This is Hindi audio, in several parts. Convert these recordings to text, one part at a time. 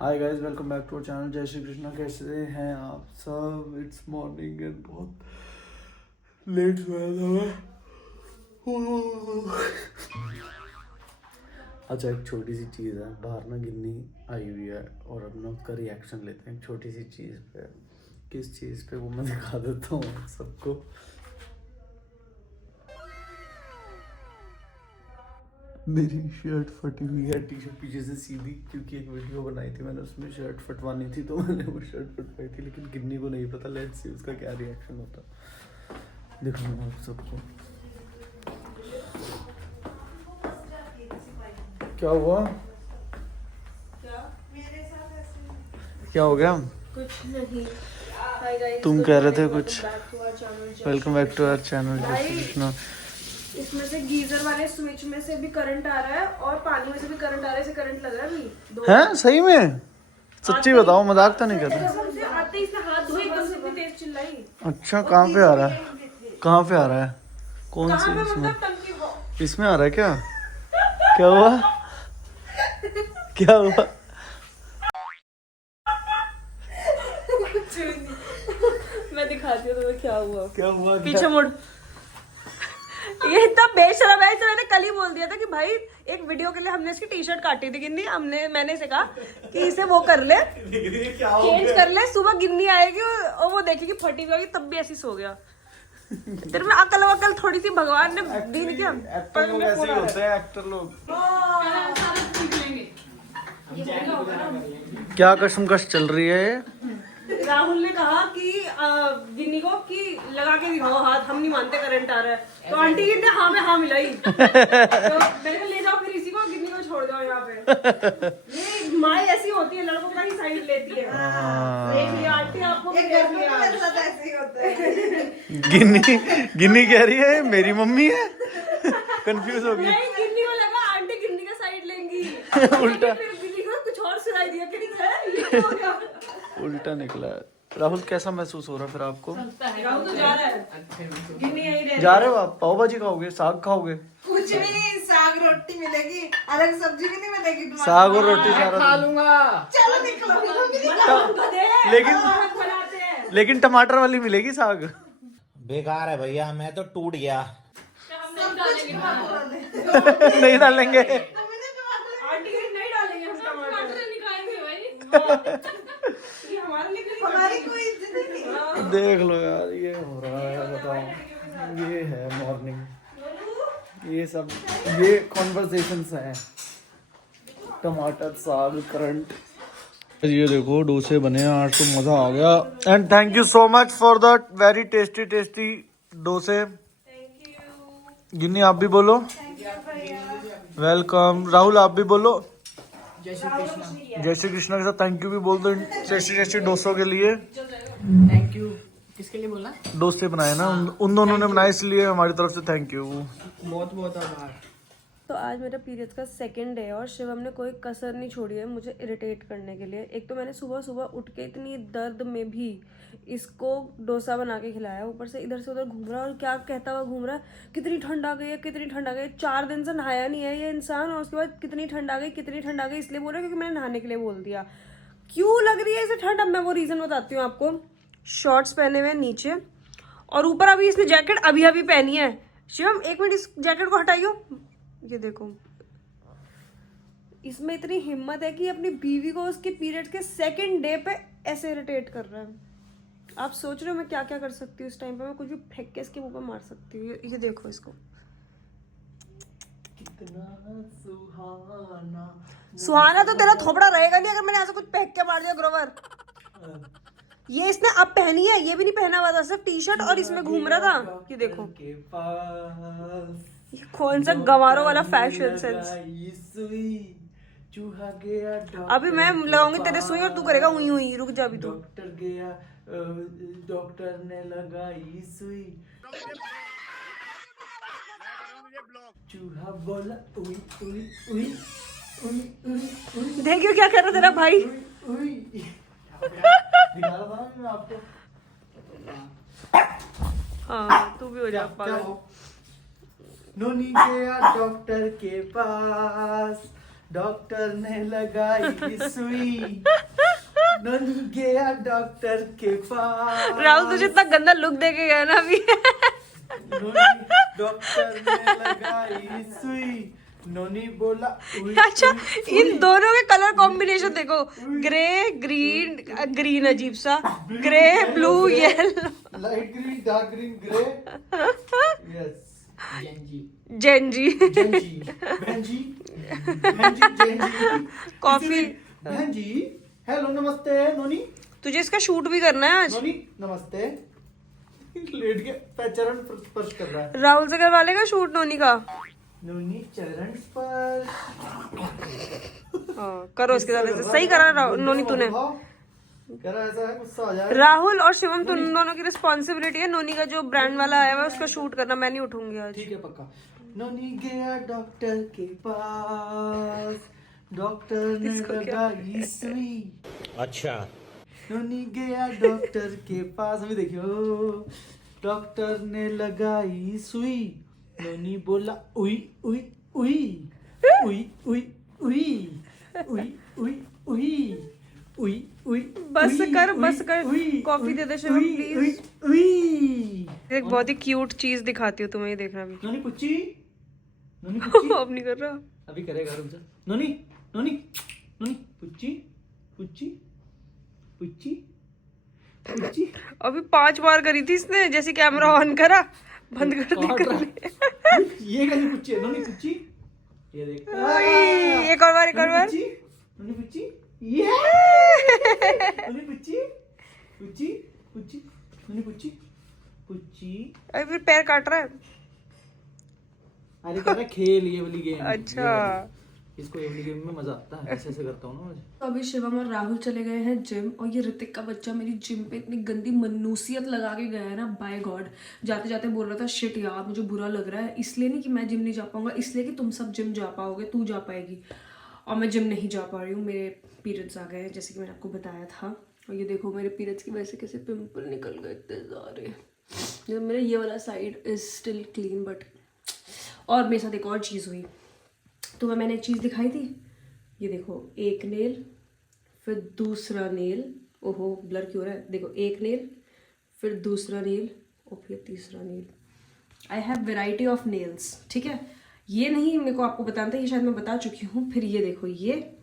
Hi guys, welcome back to channel. जय श्री कृष्णा। कैसे हैं आप सब? इट्स मॉर्निंग एंड बहुत लेट सोया था मैं। अच्छा, एक छोटी सी चीज़ है, बाहर ना गिन्नी आई हुई है और अपना उसका रिएक्शन लेते हैं। एक छोटी सी चीज़ पे, किस चीज़ पे वो मैं दिखा देता हूँ आप सबको। मेरी शर्ट फटी हुई है, टी शर्ट पीछे से सीधी, क्योंकि एक वीडियो बनाई थी मैंने, उसमें शर्ट फटवानी थी तो मैंने वो शर्ट फटवाई थी। लेकिन गिन्नी को नहीं पता। लेट्स सी उसका क्या रिएक्शन होता। दिखाऊंगा आप सबको। क्या हुआ? क्या हो गया? कुछ नहीं। हाय गाइस, तुम कह रहे थे कुछ। Welcome back to our channel. जय श्री कृष्णा। इसमें से गीजर वाले स्विच में से भी करंट आ रहा है और पानी में से भी करंट आ रहा है। इसे करंट लग रहा है अभी। हैं? सही में? सच्ची बताओ, मजाक तो नहीं कर रहे? कसम से आते ही इसने हाथ धोए, एकदम से इतनी तेज चिल्लाई। अच्छा, कहाँ पे आ रहा है? कहाँ पे आ रहा है? कौन सी कहाँ पे? इसमें? मतलब टंकी को। इसमें आ रहा है क्या? क्या हुआ? क्या हुआ? कुछ नहीं। मैं दिखाती हूँ तुम्हें क्या हुआ। क्या हुआ? पीछे मुड़। ये इतना बेशरम है। इसे मैंने कल ही बोल दिया था कि भाई एक वीडियो के लिए हमने इसकी टी शर्ट काटी थी गिन्नी। मैंने इसे कहा कि इसे वो कर ले, चेंज कर ले। सुबह गिन्नी आएगी और वो देखेगी फटी हुई होगी, तब भी ऐसी सो गया। तेरे में अकल वकल थोड़ी सी भगवान ने दी नहीं क्या? एक्टर लोग ऐसे ही होते हैं, एक्टर लोग। क्या कशमकश चल रही है? राहुल ने कहा कि गिन्नी को कि लगा के दिखाओ हाथ, हम नहीं मानते करंट आ रहा है। तो आंटी गिन्नी हाँ में हाँ मिलाई। तो मैंने कहा ले जाओ फिर इसी को, गिन्नी को छोड़ दो यहाँ पे। ये माँ ऐसी होती है, लड़कों का ही साइड लेती है। देख लिया आंटी, आपको भी देख लिया। गिन्नी कह रही है मेरी मम्मी है। कंफ्यूज हो गई। नहीं, गिन्नी को लगा आंटी गिन्नी का साइड लेंगी। उल्टा। फिर गिन्नी को कुछ और सुनाई दिया कि नहीं है, ये हो गया। उल्टा निकला। राहुल, कैसा महसूस हो रहा है फिर आपको? राहुल तो जा रहा है, गिन्नी यहीं रह। जा रहे हो आप? पाव भाजी खाओगे? साग खाओगे? कुछ भी नहीं, साग रोटी मिलेगी, अलग सब्जी भी नहीं मिलेगी तुम्हारे। साग और रोटी सारा खा दिन। लूंगा। चलो निकलो। लेकिन टमाटर वाली मिलेगी साग। बेकार है भैया, मैं तो टूट गया। नहीं डालेंगे। आंटी नहीं डालेंगे हम टमाटर, निकालेंगे भाई। ये हमारे लिए हमारी कोई इज्जत ही नहीं। देख लो यार, ये हो रहा है, बताओ। ये है मॉर्निंग, ये सब ये कॉन्वर्सेशंस हैं। टमाटर, साग, करंट। ये देखो डोसे बने हैं आज, तो मजा आ गया। And thank you so much for the very tasty tasty डोसे। गिन्नी आप भी बोलो। वेलकम। राहुल आप भी बोलो। जय श्री कृष्ण। जय श्री कृष्णा के साथ थैंक यू भी बोल दो टेस्टी टेस्टी डोसों के लिए। Thank you. किसके लिए बोला? डोसे बनाए ना उन दोनों ने बनाए, इसलिए हमारी तरफ से थैंक यू। बहुत बहुत आभार। तो आज मेरा पीरियड्स का सेकंड डे है और शिवम ने कोई कसर नहीं छोड़ी है मुझे इरिटेट करने के लिए। एक तो मैंने सुबह सुबह उठ के इतनी दर्द में भी इसको डोसा बना के खिलाया, ऊपर से इधर से उधर घूम रहा है और क्या कहता हुआ घूम रहा है, कितनी ठंड आ गई है, कितनी ठंड आ गई। 4 दिन से नहाया नहीं है ये इंसान और उसके बाद कितनी ठंड आ गई, कितनी ठंड आ गई इसलिए बोल रहा है क्योंकि मैंने नहाने के लिए बोल दिया। क्यों लग रही है इसे ठंड? अब मैं वो रीज़न बताती हूँ आपको। शॉर्ट्स पहने हुए नीचे और ऊपर अभी इसने जैकेट अभी अभी पहनी है। शिवम एक मिनट इस जैकेट को हटाइयो। ये देखो, इसमें इतनी हिम्मत है कि अपनी बीवी को उसके पीरियड के सेकंड डे पे ऐसे इरिटेट कर रहा है। आप सोच रहे हो मैं क्या क्या कर सकती हूँ इस टाइम पे? मैं कुछ भी फेंक के इसके मुंह पे मार सकती हूँ। ये देखो इसको। सुहाना तो तेरा थोपड़ा रहेगा नहीं अगर मैंने ऐसा कुछ फेंक के मार दिया ग्रोवर। ये इसने अब पहनी है, ये भी नहीं पहना हुआ था, सिर्फ टी शर्ट और इसमें घूम रहा था। ये देखो ये कौन सा गंवारों वाला फैशन सेंस। अभी मैं लगाऊंगी तेरे सुई और तू करेगा उई उई। रुक जा अभी तू। डॉक्टर गया, डॉक्टर ने लगाई सुई, चूहा बोला उई उई उई उई उई उई। देखियो क्या कर रहा तेरा भाई। उई दिखा रहा था मैं आपको। हाँ तू भी हो जा पागल। नोनी गया डॉक्टर के पास, डॉक्टर ने लगाई सुई, नोनी गया डॉक्टर के पास। राहुल तुझे इतना गंदा लुक दे के गया ना अभी। नोनी डॉक्टर ने लगाई सुई, नोनी बोला उई, अच्छा उई, उई। इन दोनों के कलर कॉम्बिनेशन देखो, ग्रे ग्रीन, ग्रीन अजीब सा, grey blue yellow, light green, dark green, grey. Yes. Gen Z, Benji, coffee. Benji, hello नमस्ते नोनी। तुझे इसका शूट भी करना है आज। नोनी नमस्ते। लेट के चरण स्पर्श कर रहा है। राहुल से करवा लेगा शूट नोनी का। नोनी चरण स्पर्श। हाँ, करो इसके साथ ऐसे। सही करा नोनी तूने। कह रहा ऐसा है, गुस्सा आ जाए। राहुल और शिवम तुम दोनों की रिस्पॉन्सिबिलिटी है नोनी का जो ब्रांड वाला आया हुआ है उसका शूट करना। मैं नहीं उठूंगी आज। ठीक है पक्का। नोनी गया डॉक्टर के पास, डॉक्टर ने लगाई सुई। अच्छा। नोनी गया डॉक्टर के पास, अभी देखियो, डॉक्टर ने लगाई सुई, नोनी बोला उई उई उई उई उई उई उई उई उई उई उई। बस कर, उई, बस कर। उई, कॉफी दे दे उई, शिवम, उई, प्लीज। उई, उई। एक बहुत ही क्यूट चीज दिखाती हूँ तुम्हें, ये देखना भी। नोनी पुच्ची, नोनी पुच्ची। अब नहीं कर रहा। अभी करेगा, रुक जा। नोनी नोनी नोनी पुच्ची पुच्ची पुच्ची पुच्ची। अभी 5 बार करी थी इसने, जैसे कैमरा ऑन करा बंद कर दी। ये कैसी पुच्ची है? नोनी पुच्ची, ये देख। एक और बार, एक और बार। नोनी पुच्ची, ये नोनी पुच्ची पुच्ची पुच्ची, नोनी पुच्ची पुच्ची। अभी फिर पैर काट रहा है। अरे कह रहा खेल ये वाली गेम। अच्छा, इसको ये वाली गेम में मजा आता है, ऐसे ऐसे करता हूँ ना मैं। तो अभी शिवम और राहुल चले गए हैं जिम, और ये ऋतिक का बच्चा मेरी जिम पे इतनी गंदी मनूसियत लगा के गया है ना, बाय गॉड। जाते जाते बोल रहा था शिट यार मुझे बुरा लग रहा है, इसलिए नहीं कि मैं जिम नहीं जा पाऊंगा, इसलिए कि तुम सब जिम जा पाओगे, तू जा पाएगी, और मैं जिम नहीं जा पा रही हूँ। मेरे पीरियड्स आ गए हैं जैसे कि मैंने आपको बताया था, और ये देखो मेरे पीरियड्स की वजह से कैसे पिंपल निकल गए इतने सारे। मेरा ये वाला side is still clean but. और मेरे साथ एक और चीज़ हुई, तो मैंने एक चीज़ दिखाई थी, ये देखो, एक नेल, फिर दूसरा नेल, ओहो ब्लर क्यों हो रहा है, देखो एक नेल, फिर दूसरा नेल, और फिर तीसरा nail. I have variety of nails, ठीक है। ये नहीं मेरे को आपको बताना था, ये शायद मैं बता चुकी हूँ। फिर ये देखो ये,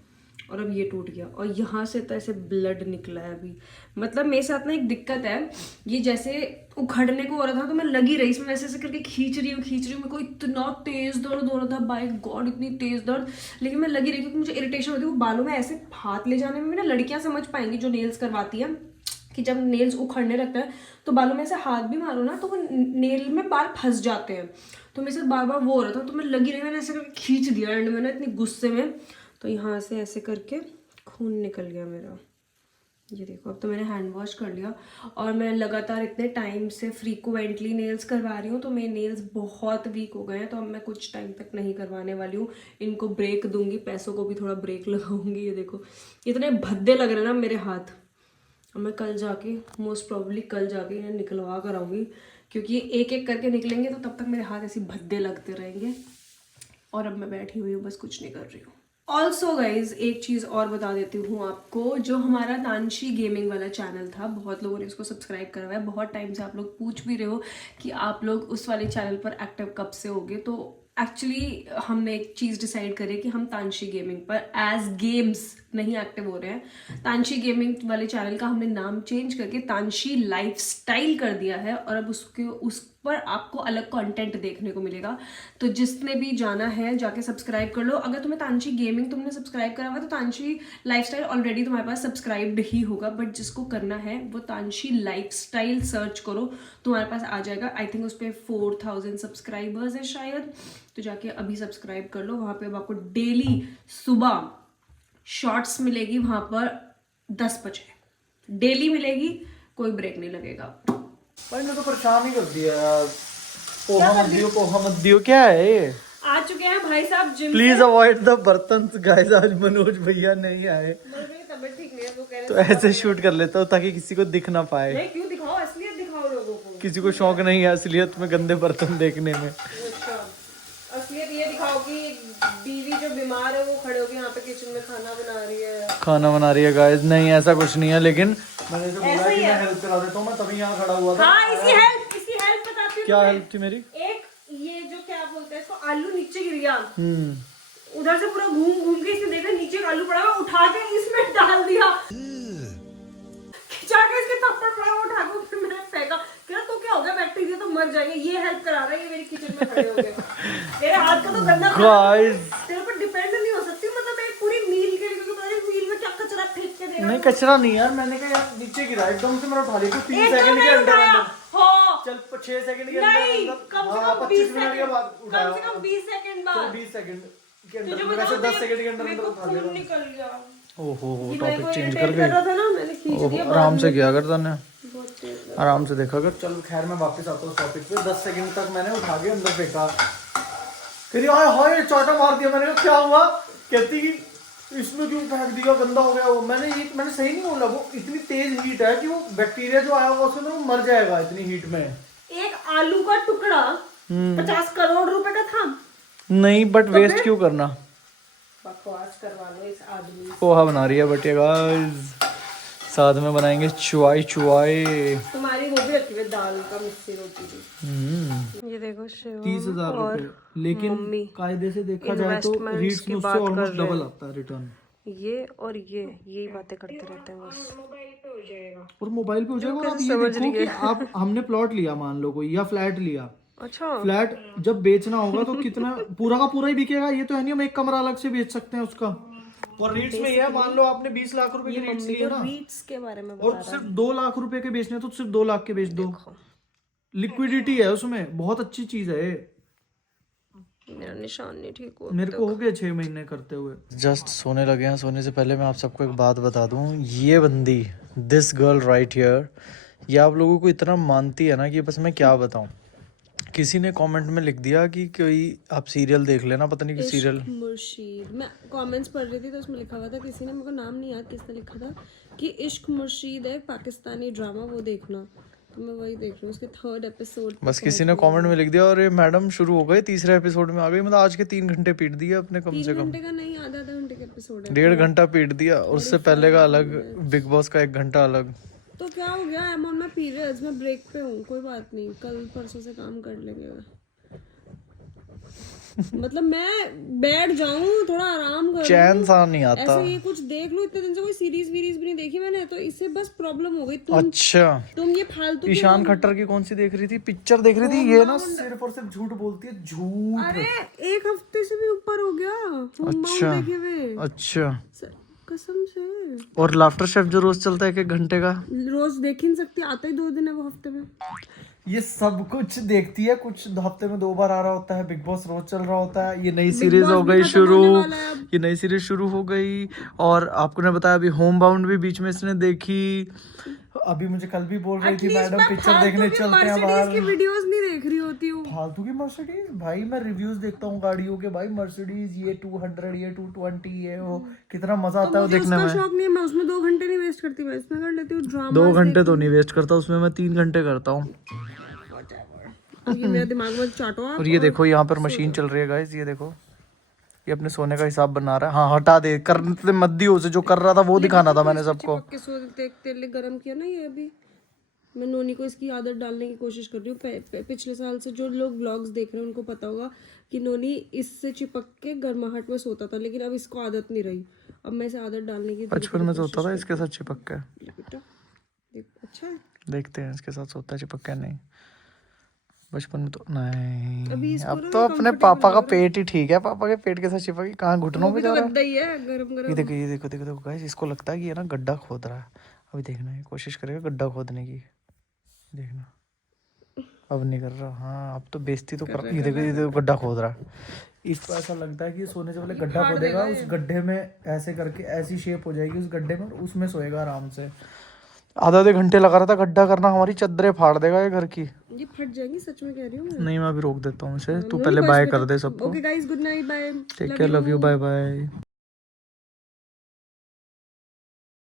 और अब ये टूट गया, और यहाँ से तो ऐसे ब्लड निकला है अभी। मतलब मेरे साथ ना एक दिक्कत है, ये जैसे उखड़ने को हो रहा था तो मैं लगी रही इसमें, ऐसे ऐसे करके खींच रही हूँ मेरे को इतना तेज दर्द हो रहा था, बाय गॉड इतनी तेज दर्द, लेकिन मैं लगी रही क्योंकि मुझे इरिटेशन होती है वो बालों में ऐसे हाथ ले जाने में। ना लड़कियां समझ पाएंगी जो नेल्स करवाती हैं कि जब नेल्स उखड़ने लगता है तो बालों में ऐसे हाथ भी मारो ना तो वो नेल में बाल फंस जाते हैं। तो मेरे साथ बार बार वो हो रहा था, तो मैं लगी रही, मैंने ऐसे करके खींच दिया एंड में ना इतनी गुस्से में, तो यहाँ से ऐसे करके खून निकल गया मेरा। ये देखो, अब तो मैंने हैंड वॉश कर लिया, और मैं लगातार इतने टाइम से फ्रीक्वेंटली नेल्स करवा रही हूँ, तो मेरे नेल्स बहुत वीक हो गए हैं, तो अब मैं कुछ टाइम तक नहीं करवाने वाली हूँ, इनको ब्रेक दूंगी, पैसों को भी थोड़ा ब्रेक लगाऊंगी। ये देखो इतने भद्दे लग रहे हैं ना मेरे हाथ। और मैं कल जाके, मोस्ट प्रोबेबली कल जाके इन्हें निकलवा कर आऊँगी, क्योंकि एक एक करके निकलेंगे तो तब तक मेरे हाथ ऐसे भद्दे लगते रहेंगे। और अब मैं बैठी हुई हूँ, बस कुछ नहीं कर रही हूँ। ऑल्सो गाइज एक चीज़ और बता देती हूँ आपको, जो हमारा तानशी गेमिंग वाला चैनल था, बहुत लोगों ने उसको सब्सक्राइब करा हुआ है, बहुत टाइम से आप लोग पूछ भी रहे हो कि आप लोग उस वाले चैनल पर एक्टिव कब से होगे। तो एक्चुअली हमने एक चीज़ डिसाइड करी कि हम तानशी गेमिंग पर एज गेम्स नहीं एक्टिव हो रहे हैं। तानशी गेमिंग वाले चैनल का हमने नाम चेंज करके तानशी लाइफस्टाइल कर दिया है, और अब उस पर आपको अलग कंटेंट देखने को मिलेगा। तो जिसने भी जाना है जाके सब्सक्राइब कर लो। अगर तुम्हें तानशी गेमिंग तुमने सब्सक्राइब करा हुआ तो तानशी लाइफस्टाइल ऑलरेडी तुम्हारे पास सब्सक्राइब्ड ही होगा, बट जिसको करना है वो तानशी लाइफस्टाइल सर्च करो, तुम्हारे पास आ जाएगा। आई थिंक उस पर 4000 सब्सक्राइबर्स है शायद, तो जाके अभी सब्सक्राइब कर लो। वहाँ पे अब आपको डेली सुबह शॉर्ट्स मिलेगी, वहाँ पर 10 बजे डेली मिलेगी, कोई ब्रेक नहीं लगेगा। भाई मैं तो परेशान ही कर दिया यार। पोहा मत दियो क्या है ये? आ चुके हैं भाई साहब जिम। प्लीज अवॉइड द बर्तन गाइस, आज मनोज भैया नहीं आए तबीयत ठीक नहीं है, वो कह रहे तो ऐसे शूट कर लेता हूँ ताकि किसी को दिख ना पाए। हैं क्यों दिखाओ, असलियत दिखाओ लोगों को। किसी को शौक नहीं है असलियत में गंदे बर्तन देखने में। अच्छा, असलियत ये दिखाओ कि बीवी जो बीमार है वो खड़े होके खाना बना रही है गाइस। नहीं ऐसा कुछ नहीं है, लेकिन मैंने जो बोला कि मैं हेल्प करा देता हूँ, मैं तभी यहाँ खड़ा हुआ था। हाँ इसकी हेल्प बताती हूँ। क्या हेल्प थी मेरी? एक ये जो क्या बोलते हैं इसको, आलू नीचे गिर गया, उधर से पूरा घूम घूम के इसने देखा नीचे एक आलू पड़ा हुआ, उठा के इसमें डाल दिया, खिंचा के इसके थप्पड़ पड़ा हुआ, उठा के फिर मैंने फेंका। कह तो क्या हो गया, बैक्टीरिया तो मर जाएंगे। ये हेल्प करा रहा है, ये मेरी किचन में खड़े हो गए। तेरे हाथ का तो गंदा गाइस तेरे पर डिपेंड नहीं हो सकती, मतलब एक पूरी मील के लिए, क्योंकि पता नहीं मील में क्या कचरा फेंक के देगा। नहीं कचरा नहीं यार, मैंने कहा यार नीचे गिरा एकदम से, मैंने उठा लिया 3 सेकंड के अंदर चल 6 सेकंड के नहीं, अंदर कम से हाँ, कम 25 20 मिनट के बाद सेकंड, उठाया। कम से कम 20 सेकंड बाद। 20 सेकंड के तुझे अंदर, बताऊं, वैसे 10 सेकंड के अंदर मेरे अंदर को उठा खून लिया। निकल गया। ओहो ये मेरे टॉपिक को चेंज irritate कर कर रहा गए। था ना, मैंने खींच ओहो, दिया। आराम से किया कर तूने, बहुत तेज। आराम से देखा कर। चल खैर मैं वापस आता हूँ टॉपिक पे। 10 सेकंड तक मैंने उठा के अंदर फेंका, फिर हाय चाटा मार दिया। मैंने कहा क्या हुआ? कहती कि इसमें क्यों फेंक दिया, गंदा हो गया वो। मैंने सही नहीं बोला, वो इतनी तेज हीट है कि वो बैक्टीरिया जो आया हुआ उसमें वो मर जाएगा इतनी हीट में। एक आलू का टुकड़ा 50 करोड़ रुपए का था। नहीं बट वेस्ट क्यों करना? बकवास करवा लो इस आदमी। पोहा बना रही है बट ये गाइस, साथ में बनाएंगे चुआई। तुम्हारी वो भी रखी हुई दाल का मिक्सी रोटी भी। ये देखो शिवम 30,000 और रुपए, लेकिन मम्मी कायदे से देखा जाए तो investments रीट्स की में उससे बात कर ऑलमोस्ट रहे डबल हैं। आता है रिटर्न। ये और ये यही बातें करते रहते हैं बस। और मोबाइल पे हो जाएगा। और आप ये समझ देखो कि आप हमने प्लॉट लिया मान लो कोई, या फ्लैट लिया, अच्छा फ्लैट जब बेचना होगा तो कितना पूरा का पूरा ही बिकेगा। ये तो है नहीं हम एक कमरा अलग से बेच सकते हैं उसका। और रीट्स में ये मान लो आपने 20 लाख रुपए के रीट्स लिए ना, रीट्स के बारे में और सिर्फ 2 लाख रुपए के बेचने तो सिर्फ 2 लाख के बेच दो। लिक्विडिटी है उसमें, बहुत अच्छी चीज है। मेरा निशान नहीं ठीक हुआ। मेरे को हो गए 6 महीने करते हुए। जस्ट सोने लगे हैं। सोने से पहले मैं आप सबको एक बात बता दूं, ये बंदी, दिस गर्ल राइट हियर, ये आप लोगों को इतना मानती है ना कि बस मैं क्या बताऊं। किसी ने कमेंट में लिख दिया कि कोई आप सीरियल देख लेना, पता नहीं कि सीरियल मुर्शीद, मैं कमेंट्स पढ़ रही थी तो उसमें लिखा हुआ था, किसी ने, मेरे को नाम नहीं याद किसने लिखा था, कि इश्क मुर्शीद है पाकिस्तानी ड्रामा, वो देखना। तो मैं वही देख रही हूँ, उसके 3rd एपिसोड। बस किसी ने कमेंट में लिख दिया और ये मैडम शुरू हो गए 3रे एपिसोड में आ गई। मतलब आज के 3 घंटे पीट दिए अपने, कम से 3 कम घंटे का नहीं, आधा घंटे का एपिसोड है। 1.5 घंटा पीट दिया। उससे पहले का अलग, बिग बॉस का 1 घंटा अलग। तो क्या हो गया, I am on my periods, मैं ब्रेक पे हूँ, कोई बात नहीं, कल परसों से काम कर लेंगे। मतलब मैं बैठ जाऊं थोड़ा आराम कर, चैन सा नहीं आता। ऐसे ये कुछ देख लो। इतने दिन से कोई सीरीज वीरीज भी नहीं देखी मैंने, तो इससे बस प्रॉब्लम हो गई। अच्छा तुम ये फालतू ईशान खट्टर की कौन सी देख रही थी? पिक्चर देख रही थी। ये ना सिर्फ और सिर्फ झूठ बोलती है, झूठ। अरे 1 हफ्ते से भी ऊपर हो गया। अच्छा देखे हुए अच्छा। कसम से। और लाफ्टर शेफ जो रोज चलता है 1 घंटे का, रोज देख ही नहीं सकती, आता ही 2 दिन है वो हफ्ते में। ये सब कुछ देखती है। कुछ हफ्ते में 2 बार आ रहा होता है। बिग बॉस रोज चल रहा होता है। ये नई सीरीज हो गई शुरू, ये नई सीरीज शुरू हो गई। और आपको ने बताया अभी होम बाउंड भी बीच में इसने देखी। अभी मुझे कल भी बोल रही थी मैडम पिक्चर देखने चलते हैं बाहर। की वीडियोस नहीं देख रही होती हूँ। फालतू की मर्सिडीज भाई, मैं रिव्यूज देखता हूँ गाड़ियों के भाई। मर्सिडीज ये 200, ये 220, ये वो, कितना मजा आता है वो देखने में। शौक नहीं है, मैं उसमें 2 घंटे नहीं वेस्ट करती, मैं इसमें कर लेती हूँ ड्रामा। 2 घंटे तो नहीं वेस्ट करता उसमें, मैं 3 घंटे करता हूँ। ये मेरे दिमाग में चाटो आप। और ये देखो यहाँ पर मशीन चल रही है गाइस, ये देखो, ये अपने सोने का हिसाब बना रहा है। हाँ हटा दे, करने मत दियो उसे, जो कर रहा था वो दिखाना था मैंने सबको। तेल गरम किया ना, ये अभी मैं नोनी को इसकी आदत डालने की कोशिश कर रही हूँ। पिछले साल से जो लोग व्लॉग्स देख रहे हैं उनको पता होगा कि नोनी इससे चिपक के गर्माहट में सोता था, लेकिन अब इसको आदत नहीं रही। अब मैं इसे आदत डालने की, बचपन में सोता था इसके साथ चिपक के। बेटा अच्छा है, देखते हैं इसके साथ सोता है चिपक के। नहीं बचपन में तो नहीं। अभी इसको अब ना तो अपने पापा का पेट ही ठीक है। पापा के पेट के साथ चिपक, कहाँ घुटनों में जा रहा है। गद्दा ही है गरम गरम। ये देखो ये देखो देखो देखो गाइस, इसको लगता है कि ये ना गड्ढा खोद रहा है। अभी देखना है, कोशिश करेगा गड्ढा खोदने की, देखना। अब नहीं कर रहा। हाँ अब तो बेइज्जती तो कर। ये देखो गड्ढा खोद रहा है। इसको ऐसा लगता है कि सोने से पहले गड्ढा खोदेगा, उस गड्ढे में ऐसे करके ऐसी शेप हो जाएगी उस गड्ढे में, उसमें सोएगा आराम से। आधे घंटे लगा रहा था गड्ढा करना, हमारी चद्दरें फाड़ देगा ये घर की। ये फट जाएंगी, सच में कह रही हूँ मैं। नहीं मैं अभी रोक देता हूँ इसे, तू पहले बाय कर दे सबको। Okay guys, good night, bye, take care, love you, bye bye.